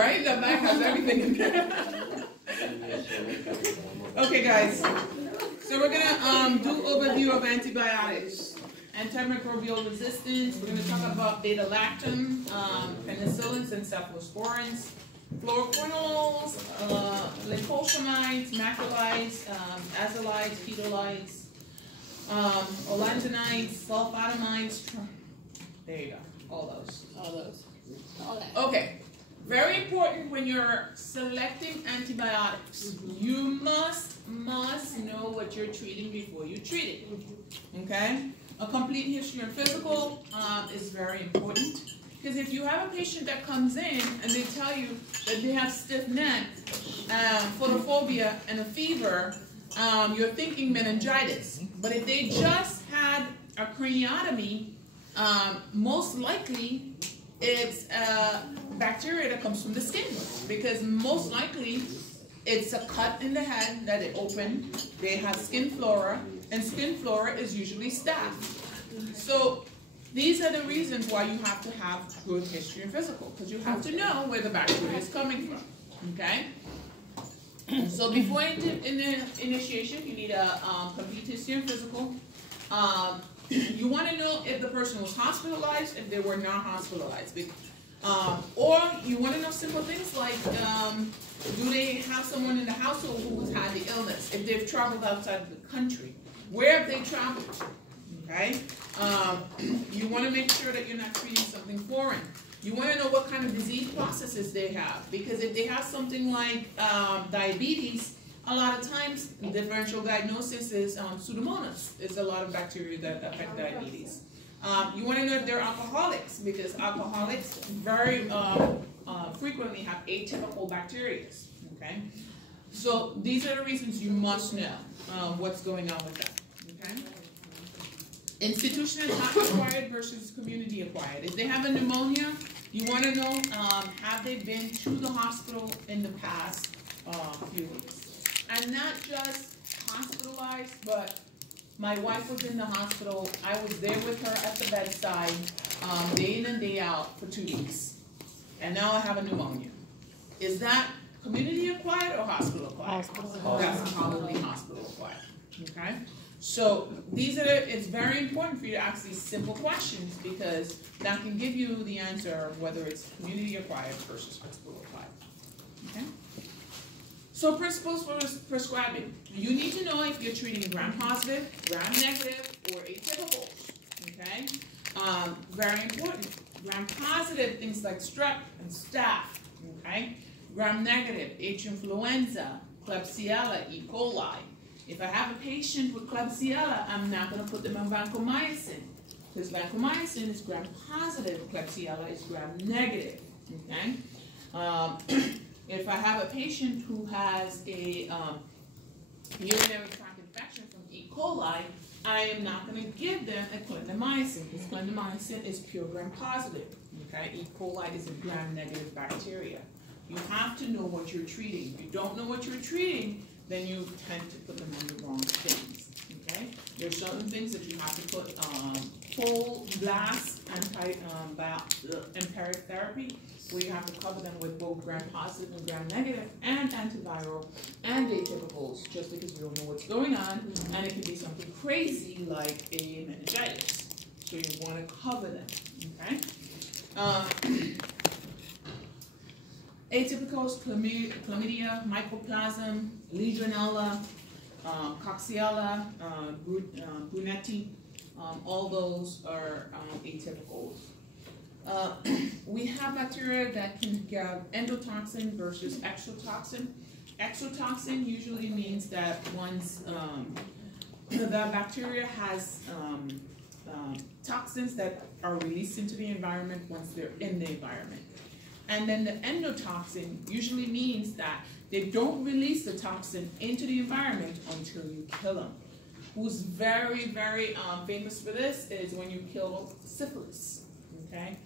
Right? The bag has everything in there. Okay, guys. So we're gonna do overview of antibiotics, antimicrobial resistance. We're gonna talk about beta-lactam, penicillins and cephalosporins, fluoroquinolones, lincosamines, macrolides, azolides, ketolides, olanzapines, sulfonamides. There you go. All those. Okay. Very important when you're selecting antibiotics. You must know what you're treating before you treat it. Okay? A complete history and physical is very important. Because if you have a patient that comes in and they tell you that they have stiff neck, photophobia, and a fever, you're thinking meningitis. But if they just had a craniotomy, most likely it's bacteria that comes from the skin, because most likely it's a cut in the head that it opened. They have skin flora, and skin flora is usually staph. So these are the reasons why you have to have good history and physical, because you have to know where the bacteria is coming from. Okay? So before initiation, you need a complete history and physical. You want to know if the person was hospitalized, if they were not hospitalized. Or you want to know simple things like, do they have someone in the household who has had the illness? If they've traveled outside of the country, where have they traveled? Okay? You want to make sure that you're not treating something foreign. You want to know what kind of disease processes they have. Because if they have something like diabetes, a lot of times, the differential diagnosis is Pseudomonas. It's a lot of bacteria that affect diabetes. You want to know if they're alcoholics, because alcoholics very frequently have atypical bacteria. Okay, so these are the reasons you must know what's going on with that. Okay, institutional acquired versus community acquired. If they have a pneumonia, you want to know have they been to the hospital in the past few weeks. And not just hospitalized, but my wife was in the hospital. I was there with her at the bedside, day in and day out for 2 weeks. And now I have a pneumonia. Is that community acquired or hospital acquired? Hospital. That's probably hospital acquired. Okay? So these are it's very important for you to ask these simple questions, because that can give you the answer of whether it's community acquired versus hospital acquired. Okay? So principles for prescribing. You need to know if you're treating gram-positive, gram-negative, or atypicals. Okay? Very important. Gram-positive, things like strep and staph. Okay? Gram-negative, H. influenza, Klebsiella, E. coli. If I have a patient with Klebsiella, I'm not going to put them on vancomycin, because vancomycin is gram-positive, Klebsiella is gram-negative. Okay? If I have a patient who has a urinary tract infection from E. coli, I am not going to give them a clindamycin, because clindamycin is pure gram-positive. Okay? E. coli is a gram-negative bacteria. You have to know what you're treating. If you don't know what you're treating, then you tend to put them on the wrong things. Okay? There's certain things that you have to put full blast empiric therapy, where you have to cover them with both gram-positive and gram-negative, and antiviral and atypicals, just because you don't know what's going on, and it can be something crazy like a meningitis. So you want to cover them. Okay? Atypicals: chlamydia, mycoplasma, legionella, coxiella, brunetti. All those are atypicals. We have bacteria that can give endotoxin versus exotoxin. Exotoxin usually means that once the bacteria has toxins that are released into the environment once they're in the environment. And then the endotoxin usually means that they don't release the toxin into the environment until you kill them. Who's very, very famous for this is when you kill syphilis. Okay?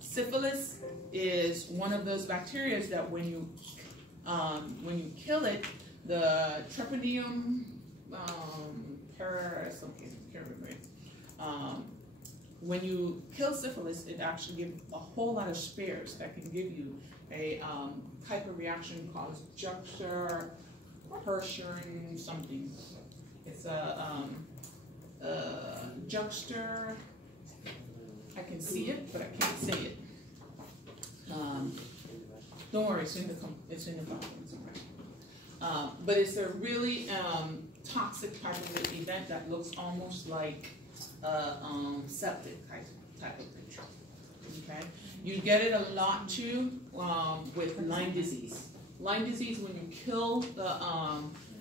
Syphilis is one of those bacteria that when you kill it, the Treponema when you kill syphilis, it actually gives a whole lot of spares that can give you a type of reaction called juxtaposition something. It's a juxta. I can see it, but I can't say it. Don't worry, it's in the documents. But it's a really toxic type of event that looks almost like septic type of picture. Okay, you get it a lot too with Lyme disease. Lyme disease, when you kill the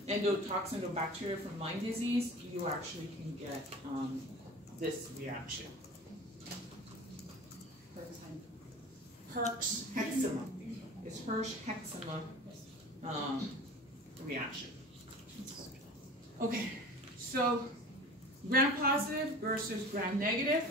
endotoxin or bacteria from Lyme disease, you actually can get this reaction. Herx hexema. It's Herx hexema reaction. Okay, so gram-positive versus gram-negative.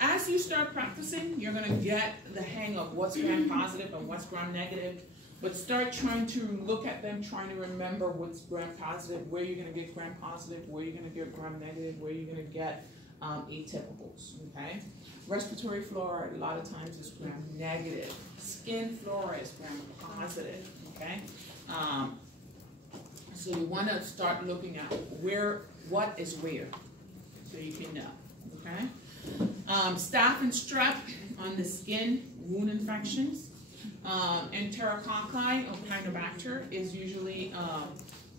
As you start practicing, you're going to get the hang of what's gram-positive and what's gram-negative. But start trying to look at them, trying to remember what's gram-positive, where you're going to get gram-positive, where you're going to get gram-negative, where you're going to get atypicals, okay? Respiratory flora, a lot of times, is gram-negative. Skin flora is gram-positive, okay? So you want to start looking at what is where, so you can know, okay? Staph and strep on the skin, wound infections. Enterococci or Campylobacter is usually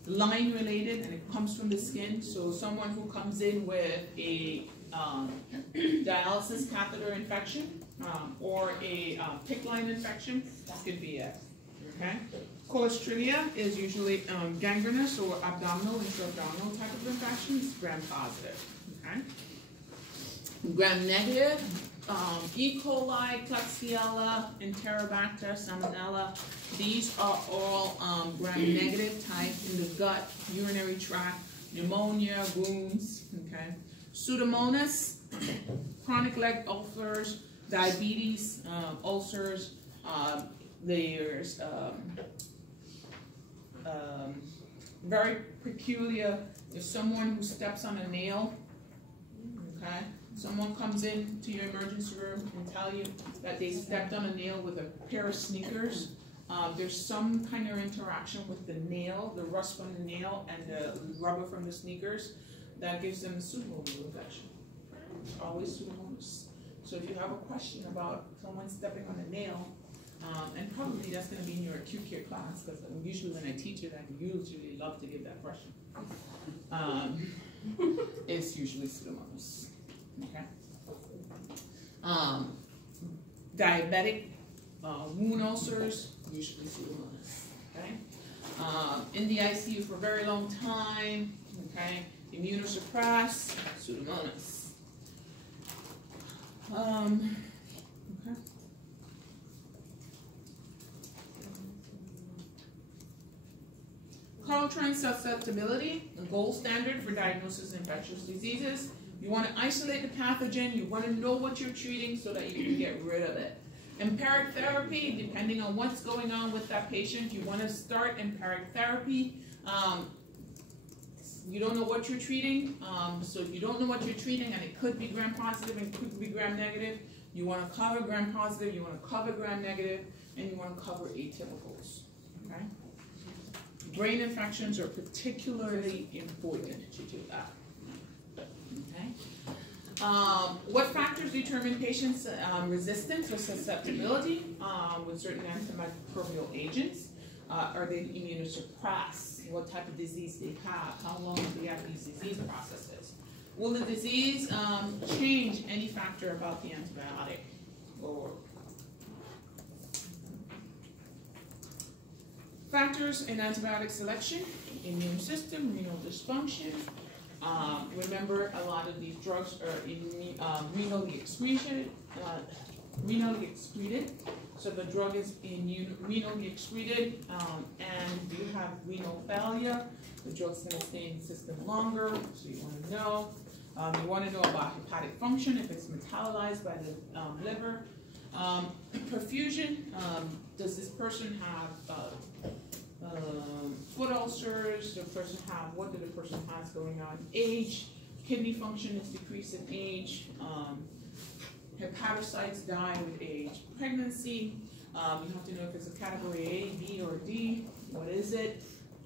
Lyme related, and it comes from the skin. So someone who comes in with a dialysis catheter infection or a PICC line infection, that could be it. Okay. Clostridia is usually gangrenous or abdominal, intra-abdominal type of infections, gram-positive. Okay. Gram-negative, E. coli, Klebsiella, Enterobacter, Salmonella. These are all gram-negative type in the gut, urinary tract, pneumonia, wounds. Okay. Pseudomonas, chronic leg ulcers, diabetes, ulcers. There's very peculiar. If someone who steps on a nail, okay. Someone comes into your emergency room and tell you that they stepped on a nail with a pair of sneakers. There's some kind of interaction with the nail, the rust from the nail and the rubber from the sneakers that gives them a pseudomonal infection. It's always pseudomonas. So if you have a question about someone stepping on a nail, and probably that's going to be in your acute care class, because usually when I teach it, I usually love to give that question. It's usually pseudomonas. Okay. Diabetic wound ulcers, usually pseudomonas. Okay. In the ICU for a very long time. Okay. Immunosuppressed, pseudomonas. Okay. Cultural susceptibility, the gold standard for diagnosis of infectious diseases. You want to isolate the pathogen, you want to know what you're treating so that you can get rid of it. Empiric therapy, depending on what's going on with that patient, you want to start empiric therapy. You don't know what you're treating, so if you don't know what you're treating, and it could be gram-positive and could be gram-negative, you want to cover gram-positive, you want to cover gram-negative, and you want to cover atypicals. Okay? Brain infections are particularly important to do that. Okay. What factors determine patients' resistance or susceptibility with certain antimicrobial agents? Are they immunosuppressed? What type of disease they have? How long do they have these disease processes? Will the disease change any factor about the antibiotic? Or factors in antibiotic selection: immune system, renal dysfunction. Remember, a lot of these drugs are renally excreted. So the drug is renally excreted, and you have renal failure. The drug's going to stay in the system longer, so you want to know. You want to know about hepatic function, if it's metabolized by the liver. Perfusion, does this person have foot ulcers? What did the person has going on? Age, kidney function is decreased in age. Hepatocytes die with age. Pregnancy. You have to know if it's a category A, B, or D. What is it?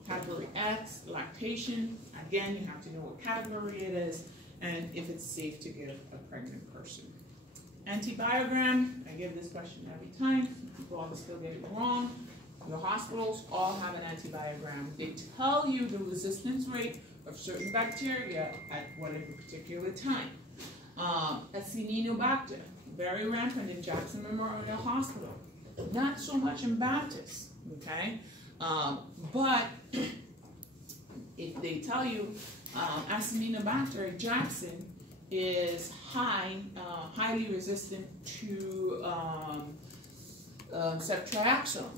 Category X, lactation. Again, you have to know what category it is and if it's safe to give a pregnant person. Antibiogram, I give this question every time. People always still get it wrong. Your hospitals all have an antibiogram. They tell you the resistance rate of certain bacteria at whatever particular time. Acinetobacter, very rampant in Jackson Memorial Hospital. Not so much in Baptist, okay? But if they tell you Acinetobacter at Jackson is highly resistant to ceftriaxone,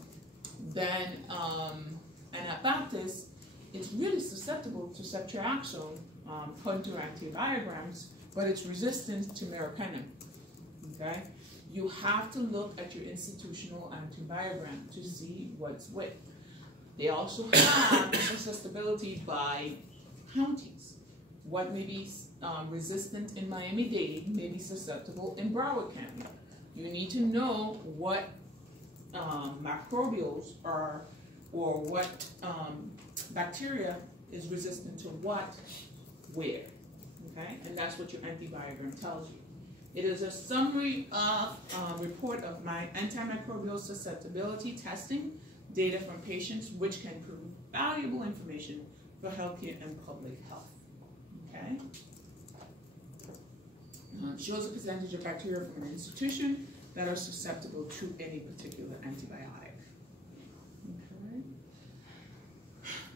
then and at Baptist, it's really susceptible to ceftriaxone, according to antibiograms, but it's resistant to meropenem. Okay, you have to look at your institutional antibiogram to see what's what. They also have susceptibility by counties. What may be resistant in Miami-Dade may be susceptible in Broward County. You need to know what microbials are, or what bacteria is resistant to what, where, okay? And that's what your antibiogram tells you. It is a summary of report of my antimicrobial susceptibility testing data from patients, which can prove valuable information for healthcare and public health, okay? Shows a percentage of bacteria from an institution that are susceptible to any particular antibiotic. Okay.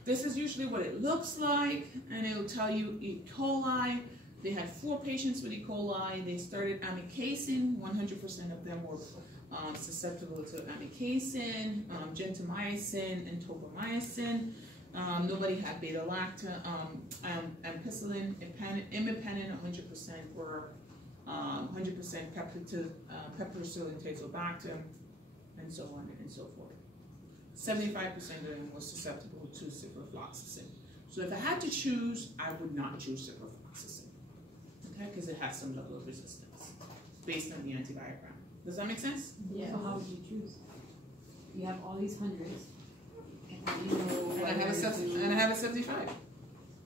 This is usually what it looks like, and it will tell you E. coli. They had 4 patients with E. coli. They started amikacin. 100% of them were susceptible to amikacin, gentamicin, and tobramycin. Nobody had beta-lactam, ampicillin, imipenem. 100% were 100% piperacillin tazobactam, and so on and so forth. 75% of them was susceptible to ciprofloxacin. So if I had to choose, I would not choose ciprofloxacin, okay, because it has some level of resistance based on the antibiogram. Does that make sense? Yeah. So how would you choose? You have all these hundreds, and you know, and I have a 75.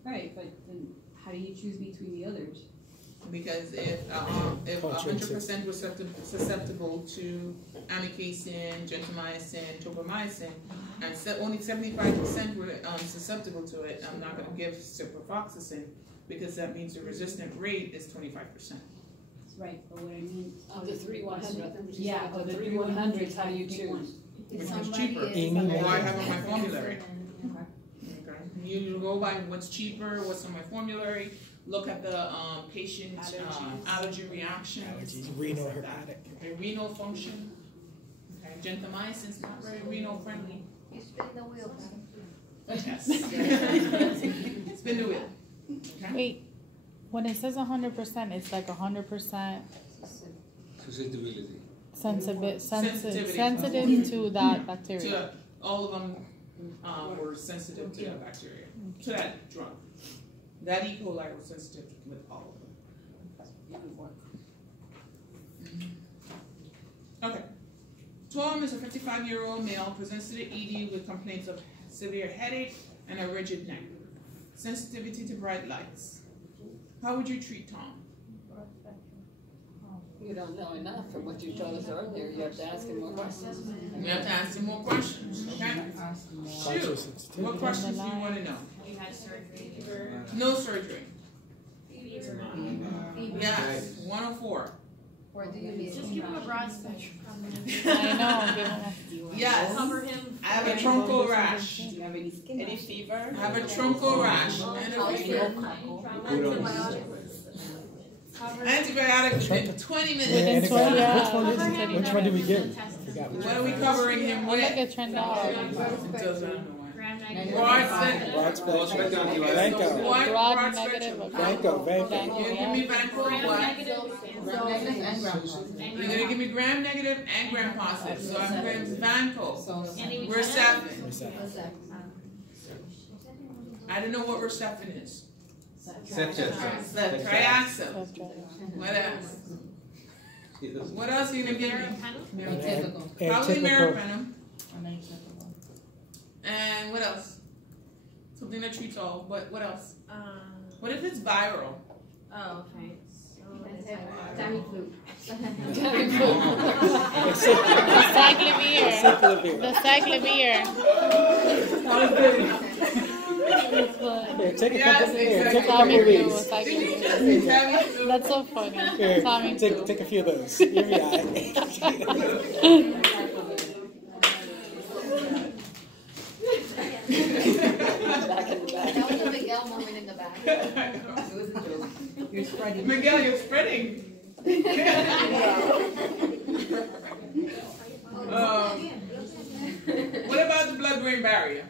Right, but then how do you choose between the others? Because if 100% was susceptible to amikacin, gentamicin, tobramycin, and only 75% were susceptible to it, I'm not going to give ciprofloxacin, because that means the resistant rate is 25%. Right, but what I mean of the 3/100. Yeah, of the 3/100s, how do you choose? Which is cheaper? Or I have on my formulary. Okay. You go by what's cheaper, what's on my formulary. Look at the patient allergy reactions. Renal hepatic. Okay, renal function. Okay, gentamicin is not very renal friendly. You spin the wheel. Yes. Spin the wheel. Okay. Wait, when it says 100%, it's like 100% susceptibility. Sensitive to that bacteria. All of them were sensitive to that bacteria, to that drug. That E. coli was sensitive with all of them. Okay. Tom is a 55-year-old male, presents to the ED with complaints of severe headache and a rigid neck. Sensitivity to bright lights. How would you treat Tom? You don't know enough from what you told us earlier. You have to ask him more questions. You have to ask him more questions, okay? Shoot. What questions do you want to know? You had surgery. No surgery. Fever. Yes, 104. Or do you need Just give him a broad spectrum. I know. Give him Yes. Cover him. I have a truncal rash. Do you have any skin? any fever? I have a truncal rash. And a fever. Antibiotics within 20 minutes. Which one did we give? What are we covering him Look with? at trend out. It doesn't know. Gram negative. Broad spectrum. Vanco. What? Broad Broad negative. spectrum. Vanco. You give me Vanco Gram what? negative and You're going to give me gram negative and gram positive. So I'm going to Vanco. Any Receptin. I don't know what Receptin is. Triaxin. What else? What else are you gonna give me? Atypical. Probably Atypical. meropenem. And what else? Something that treats all. But what else? What if it's viral? Oh, okay. Tamiflu. The cyclovir. Cyclovir. The cyclovir. Here, take a Yes, couple. Here, take a exactly. couple of Tamiflu. these. Didn't you Cyclovir. just say Tamiflu? That's so funny. Here, Tamiflu. take a few of those. You'll be all right. Back in the back. That was a Miguel moment in the back. You're spreading. Miguel, you're spreading. What about the blood-brain barrier?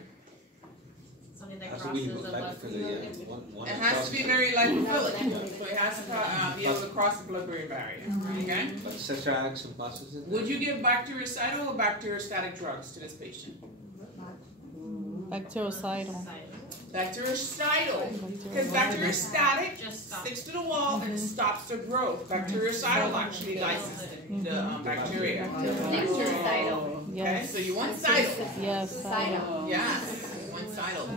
Something that Has to be crosses the blood. lipophilic, yeah. One It has to be very lipophilic, so it has to be able to cross the blood-brain barrier. Okay. But sexual action passes it. Would you give bactericidal or bacteriostatic drugs to this patient? Bactericidal. Bactericidal, because bacteriostatic Just stop. sticks to the wall and stops the growth. Bactericidal actually lyses the bacteria. Bactericidal. Okay, Yes. so you want cidal. Yes. Suicidal. Yes, you want cidal.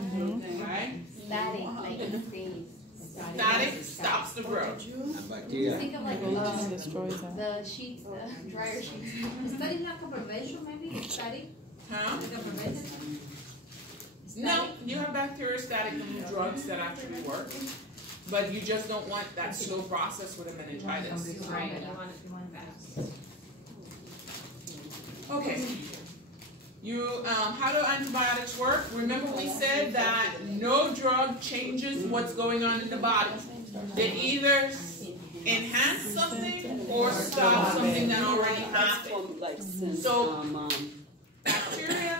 Okay. Static, like it stays. Static stops the growth. And bacteria. Think of like Destroys it. the sheets, the dryer sheets. Static like a prevention maybe? Static? Huh? Like a prevention? No, you have bacteriostatic drugs that actually work, but you just don't want that slow process with a meningitis. Right, you want it fast. Okay. How do antibiotics work? Remember we said that no drug changes what's going on in the body. They either enhance something or stop something that already happened. So bacteria,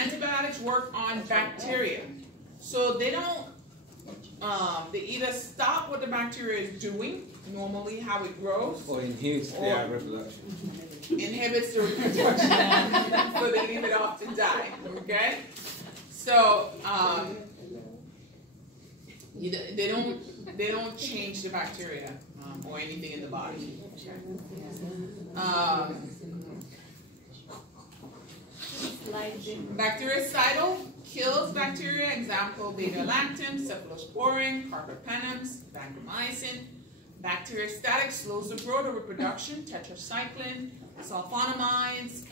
antibiotics work on bacteria. So they don't, they either stop what the bacteria is doing, normally how it grows, Or inhibits their reproduction. inhibits the reproduction, so they leave it off to die, okay? So, they don't change the bacteria or anything in the body. Bactericidal kills bacteria, example beta-lactam, cephalosporin, carbapenems, vancomycin. Bacteriostatic slows the growth or reproduction, tetracycline, sulfonamides,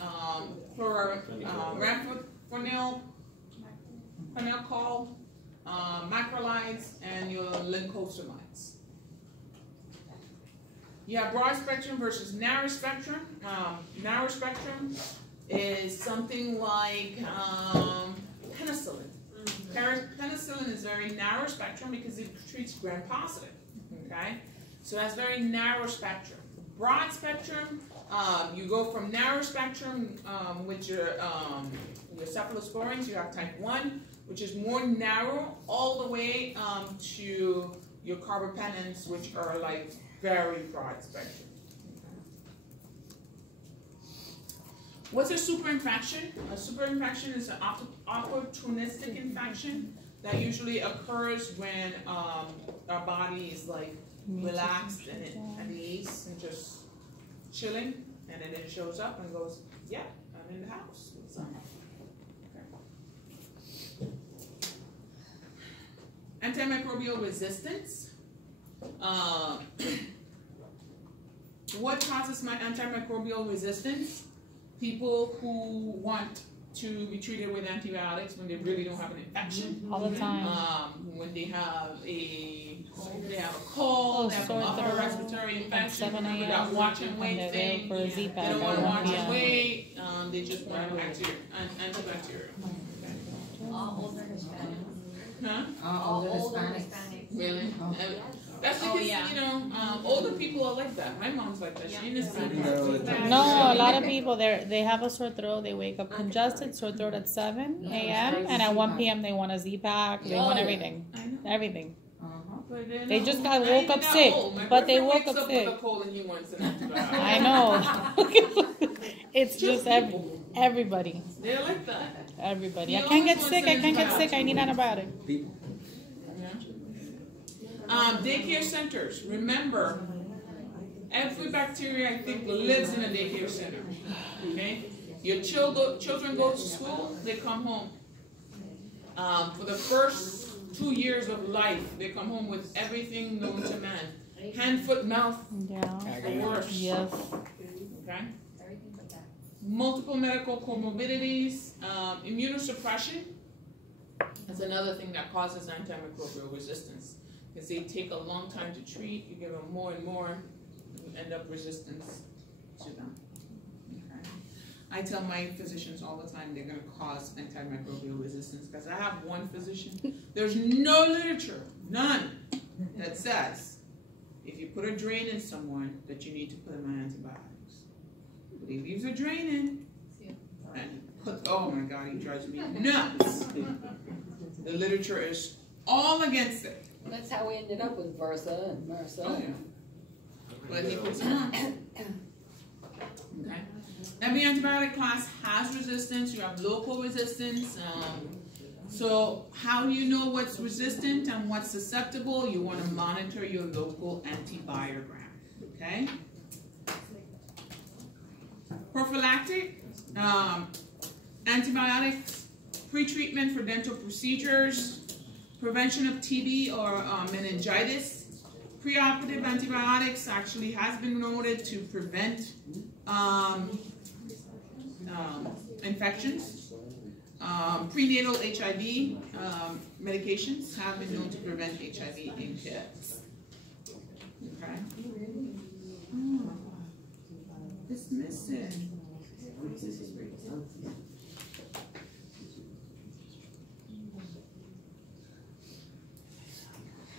chloramphenicol, macrolides, and your lincosamides. You have broad spectrum versus narrow spectrum. Narrow spectrum is something like penicillin. Penicillin is very narrow spectrum because it treats gram-positive. Okay, so that's very narrow spectrum. Broad spectrum, you go from narrow spectrum with your cephalosporins. You have type 1, which is more narrow, all the way to your carbapenems, which are like very broad spectrum. What's a superinfection? A superinfection is an opportunistic infection that usually occurs when our body is like relaxed and at ease and just chilling, and then it shows up and goes, yeah, I'm in the house. What's up? Okay. Antimicrobial resistance. What causes my antimicrobial resistance? People who want to be treated with antibiotics when they really don't have an infection. All the time. When they have a cold, they have an upper respiratory infection, 7 a.m. without watching and weight they're thing. there for a Z They pack don't want at to 1 watch p.m. weight. They just want antibacterial. All older Hispanics. Huh? All older Hispanics. Really? Oh. That's because older people are like that. My mom's like that. She understands. No, a lot of people they have a sore throat. They wake up congested, sore throat at 7 a.m. and at 1 p.m. they want a Z pack. They want everything, everything. They just woke up sick, but they woke up sick. I know. It's just everybody. They're like that. Everybody. I can't get sick. I can't get sick. I need antibiotic. People. Daycare centers. Remember, Every bacteria, I think, lives in a daycare center. Okay? Your children go to school, they come home. For the first 2 years of life, they come home with everything known to man. Hand, foot, mouth, or worse. Yes. Okay? Multiple medical comorbidities, immunosuppression is another thing that causes antimicrobial resistance. Because they take a long time to treat, you give them more and more, you end up resistance to them. Okay. I tell my physicians all the time they're going to cause antimicrobial resistance because I have one physician. There's no literature, none, that says if you put a drain in someone that you need to put them on antibiotics. But he leaves a drain in, and oh my God, he drives me nuts. The literature is all against it. That's how we ended up with Versa and MRSA. Oh, yeah. But he puts them on. Okay. Every antibiotic class has resistance. You have local resistance. So how do you know what's resistant and what's susceptible? You want to monitor your local antibiogram. Okay. Prophylactic antibiotics, pre-treatment for dental procedures, prevention of TB or meningitis. Preoperative antibiotics actually has been noted to prevent infections. Prenatal HIV medications have been known to prevent HIV in kids. Okay. Oh, it's missing.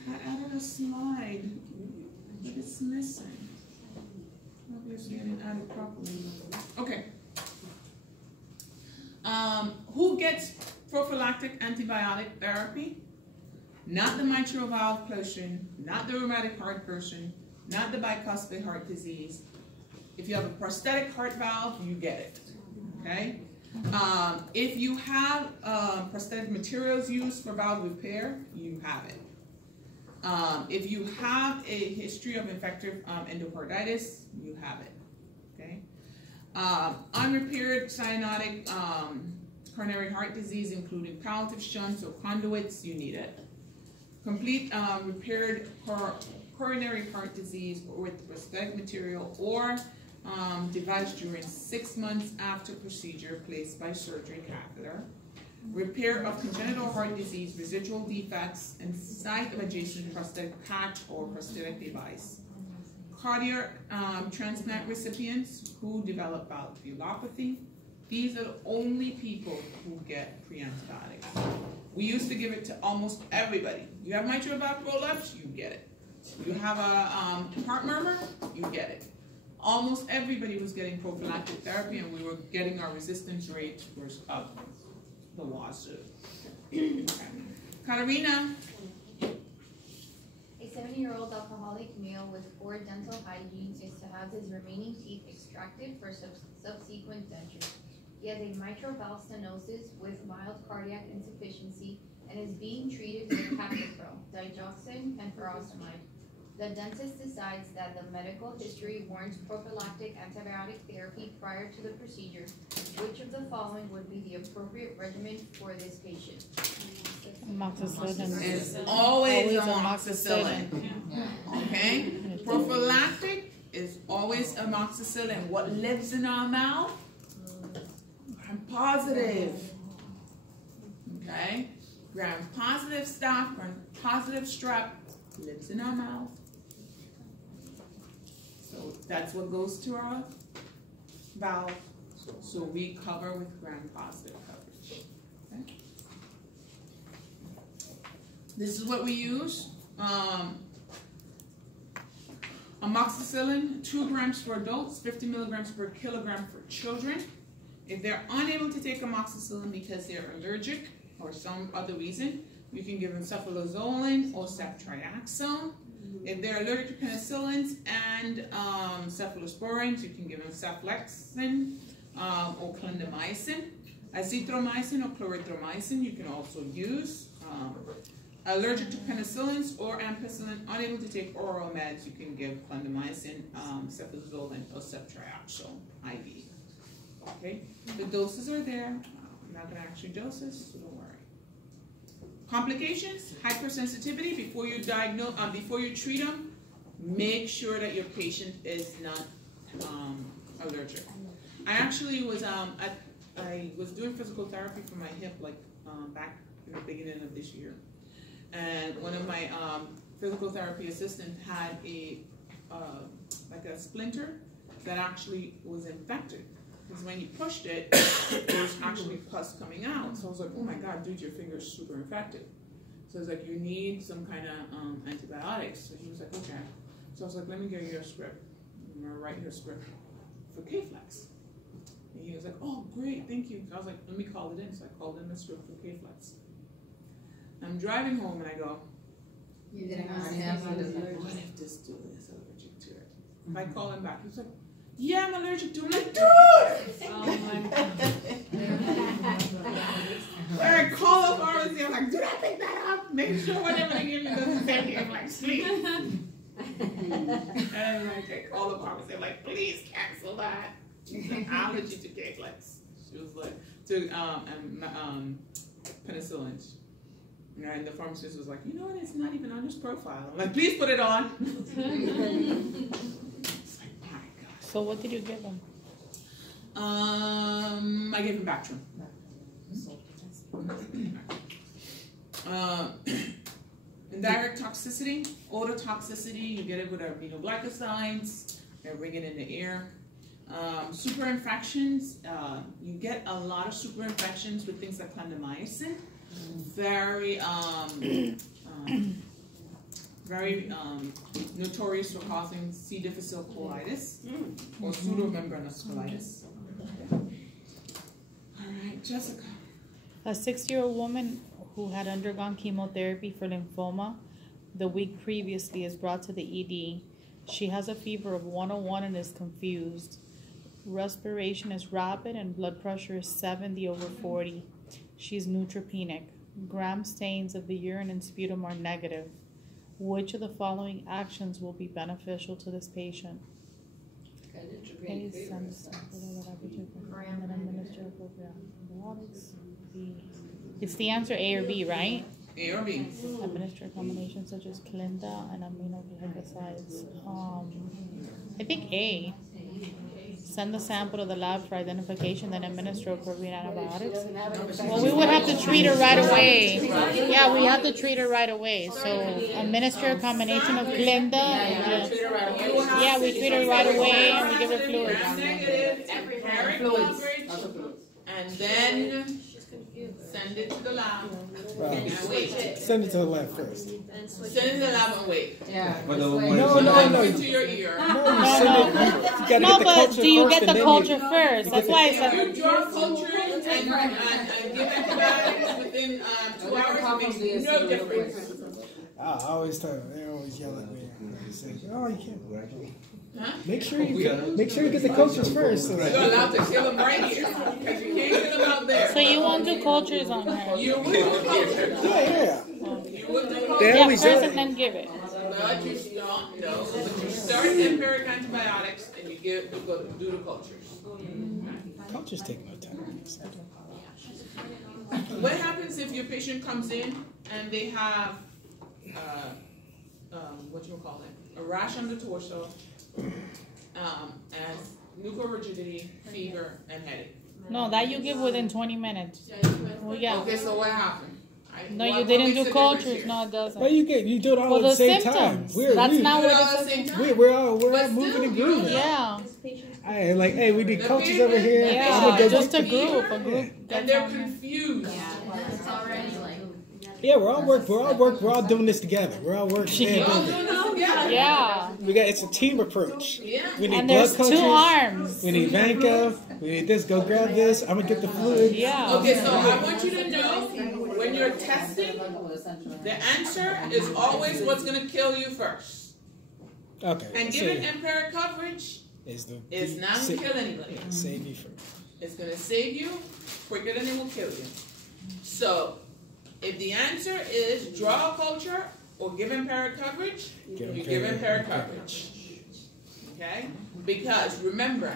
I added a slide, but it's missing. Obviously, I didn't add it properly. Okay. Who gets prophylactic antibiotic therapy? Not the mitral valve person, not the rheumatic heart person, not the bicuspid heart disease. If you have a prosthetic heart valve, you get it. Okay. If you have prosthetic materials used for valve repair, you have it. If you have a history of infective endocarditis, you have it. Okay. Unrepaired cyanotic coronary heart disease, including palliative shunts or conduits, you need it. Complete repaired coronary heart disease with prosthetic material or device during 6 months after procedure placed by surgery catheter. Repair of congenital heart disease, residual defects, and site of adjacent prosthetic patch or prosthetic device. Cardiac transplant recipients who develop valvulopathy. These are the only people who get pre-antibiotics. We used to give it to almost everybody. You have mitral valve prolapse, you get it. You have a heart murmur, you get it. Almost everybody was getting prophylactic therapy, and we were getting our resistance rate was up the wazoo. Katarina. A 70-year-old alcoholic male with poor dental hygiene is to have his remaining teeth extracted for subsequent denture. He has a mitral valve stenosis with mild cardiac insufficiency and is being treated with captopril, digoxin, and furosemide. The dentist decides that the medical history warrants prophylactic antibiotic therapy prior to the procedure. Which of the following would be the appropriate regimen for this patient? Amoxicillin. It's always amoxicillin. Okay? Prophylactic is always amoxicillin. What lives in our mouth? Gram-positive. Okay? Gram-positive staph, gram-positive strep lives in our mouth. So that's what goes to our valve. So we cover with gram-positive coverage. Okay? This is what we use. Amoxicillin, 2 grams for adults, 50 milligrams per kilogram for children. If they're unable to take amoxicillin because they're allergic or some other reason, you can give them cefalozolin or ceftriaxone. If they're allergic to penicillins and cephalosporins, you can give them ceflexin or clindamycin. Azithromycin or clarithromycin you can also use. allergic to penicillins or ampicillin, unable to take oral meds, you can give clindamycin, cefazolin, or ceftriaxone IV. Okay, the doses are there. I'm not going to ask you doses, so don't worry. Complications, hypersensitivity. Before you diagnose, before you treat them, make sure that your patient is not allergic. I actually was I was doing physical therapy for my hip back in the beginning of this year, and one of my physical therapy assistants had a like a splinter that actually was infected. Because when you pushed it, there was actually pus coming out. So I was like, oh my God, dude, your finger's super infected. So I was like, you need some kind of antibiotics. So he was like, okay. So I was like, let me give you a script. I'm going to write you a script for K-Flex. And he was like, oh, great, thank you. So I was like, let me call it in. So I called in the script for K-Flex. I'm driving home and I go, You didn't have what if this dude is allergic to it? If I call him back, he's like, yeah, I'm allergic to it. I'm like, dude! Oh my God. I call the pharmacy, I'm like, do not pick that up. Make sure whatever they give me doesn't say here. I'm like, sleep. And like, I call the pharmacy, I'm like, please cancel that. She's like, allergy to K-Flex. She was like, to penicillin. And the pharmacist was like, you know what, it's not even on this profile. I'm like, please put it on. So what did you give them? I gave him Bactrim. Indirect toxicity, ototoxicity, you get it with aminoglycosides, they bring it in the air. Super infections, you get a lot of super infections with things like clindamycin. Very notorious for causing C. difficile colitis or pseudomembranous colitis. All right, Jessica. A 6-year-old woman who had undergone chemotherapy for lymphoma the week previously is brought to the ED. She has a fever of 101 and is confused. Respiration is rapid and blood pressure is 70/40. She's neutropenic. Gram stains of the urine and sputum are negative. Which of the following actions will be beneficial to this patient? It's the answer A or B, right? A or B. Administer a combination such as Clinda and aminoglycosides. I think A. Send the sample to the lab for identification, then administer appropriate antibiotics. Well, we would have to treat her right away. Yeah, we have to treat her right away. So administer a combination of Clinda and yeah, we treat her right away and we give her fluids. And then send it to the lab and wait. Send it to the lab first. Send it to the lab and wait. Yeah. No, into your ear. No, but do you get the culture first? That's why I said. You draw cultures and give antibiotics within 2 hours. It makes no difference. I always tell them, they always yell at me. They say, oh, you can't. Huh? Make sure you get the cultures first. You're allowed to kill them right here because you can't kill them out there. So you won't do cultures on her? You will do cultures. Yeah. You will do cultures. Yeah, first and then give it. But you don't. No. But you start empiric antibiotics and you do the cultures. Cultures take no time. What happens if your patient comes in and they have a rash on the torso, and mucorigidity, fever, and headache? No, that you give within 20 minutes. Well, yeah. Okay, so what happened? No, you didn't do cultures. No, it doesn't. Well, you do it all at the same time. That's not what it says. We're all moving and grooving. Yeah. Hey, we did cultures over here. Yeah, just a group. And they're confused. It's already like. Yeah, we're all doing this together. We're all working. Yeah. It's a team approach. Yeah. We need And blood there's cultures. 2 arms. We need Vanco. We need this. Go grab this. I'm gonna get the fluid. Yeah. Okay, so I want you to know when you're testing, the answer is always what's going to kill you first. Okay. And giving empiric coverage is not going to kill anybody. Save you first. It's going to save you quicker than it will kill you. So, If the answer is draw a culture or give empiric coverage, you give empiric coverage. Okay? Because remember,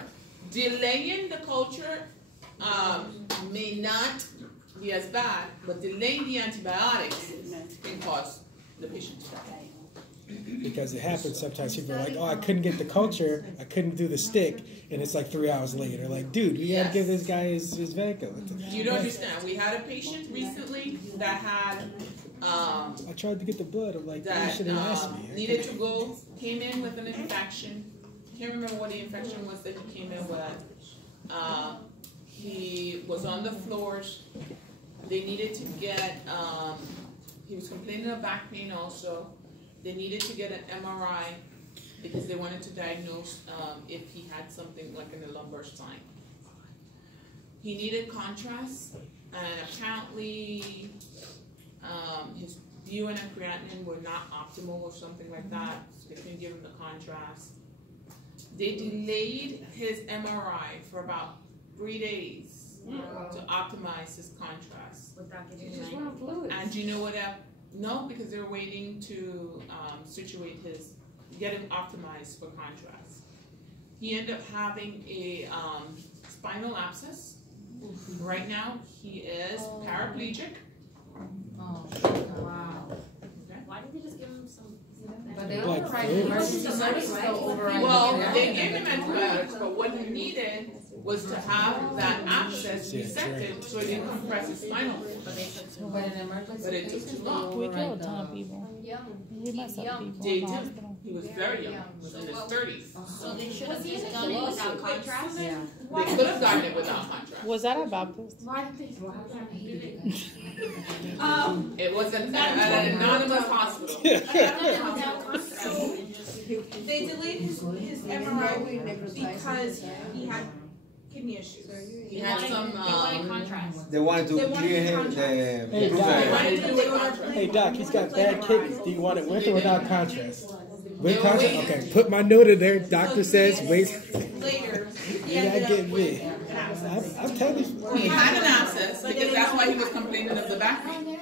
delaying the culture may not be as bad, but delaying the antibiotics can cause the patient to die. Because it happens sometimes. People are like, oh, I couldn't get the culture, I couldn't do the stick, and it's like 3 hours later. Like, dude, we gotta give this guy his Vanco. You don't understand. We had a patient recently that had I tried to get the blood. I'm like, you should have asked me. Needed to go, came in with an infection. Can't remember what the infection was that he came in with. He was on the floors. They needed to get, he was complaining of back pain also. They needed to get an MRI because they wanted to diagnose if he had something like in the lumbar spine. He needed contrast, and apparently his BUN and creatinine were not optimal or something like that. So they couldn't give him the contrast. They delayed his MRI for about 3 days to optimize his contrast. Without getting Just run fluids. And you know what? No, because they're waiting to situate get him optimized for contrast. He ended up having a spinal abscess. Right now, he is paraplegic. Oh, wow. Okay. Why did they just give him some? But they Like override fluids. emergency services though, override. Well, they gave him antibiotics, but what he needed was to have that abscess resected so he didn't compress his spinal cord. But in emergency But it took cases, too they long. We kill a override ton of the. people. Young. We mess up Young. people They in the did. hospital. He was very young, he was in his 30s. So they should have just done it without contrast? Yeah. They could have gotten it without contrast. Was that a Baptist? Why did they? It was at an anonymous hospital. They delayed his MRI because he had kidney issues. He had some. They wanted contrast. They wanted to They wanted clear him contrast. the Hey, They Doc. wanted to do it contrast. Hey, Doc, he's got bad kidneys. Do you want it with or without contrast? With They were contrast? waiting. Okay, put my note in there. Doctor says, wait. Later, he You're ended not up getting with me. an abscess. I'm telling you. He had an abscess because that's why he was complaining of the back pain.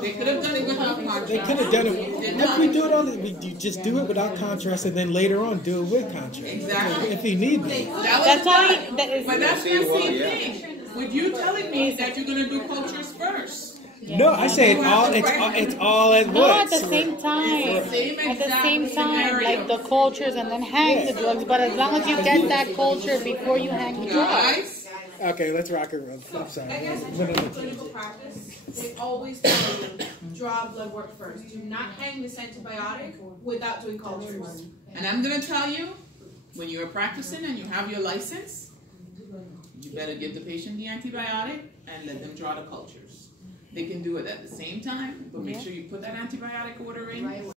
They could have done it without contrast. They could have done Did it. not. Look, we do it all. You just do it without contrast, and then later on do it with contrast. Exactly. If you need it. That's all. That is. But that's the same thing. With you telling me that you're gonna do cultures first. No, I say it all. It's all at No, at once. the same time. Same At the exact same time, scenario. like the cultures and then hang the drugs. But as long as you get that culture before you hang the drugs. Guys, Okay, let's rock and roll. I'm sorry. I guess No, no, in no. clinical practice, they always tell you, draw blood work first. Do not hang this antibiotic without doing cultures. and I'm gonna tell you, when you're practicing and you have your license, you better give the patient the antibiotic and let them draw the cultures. They can do it at the same time, but make sure you put that antibiotic order in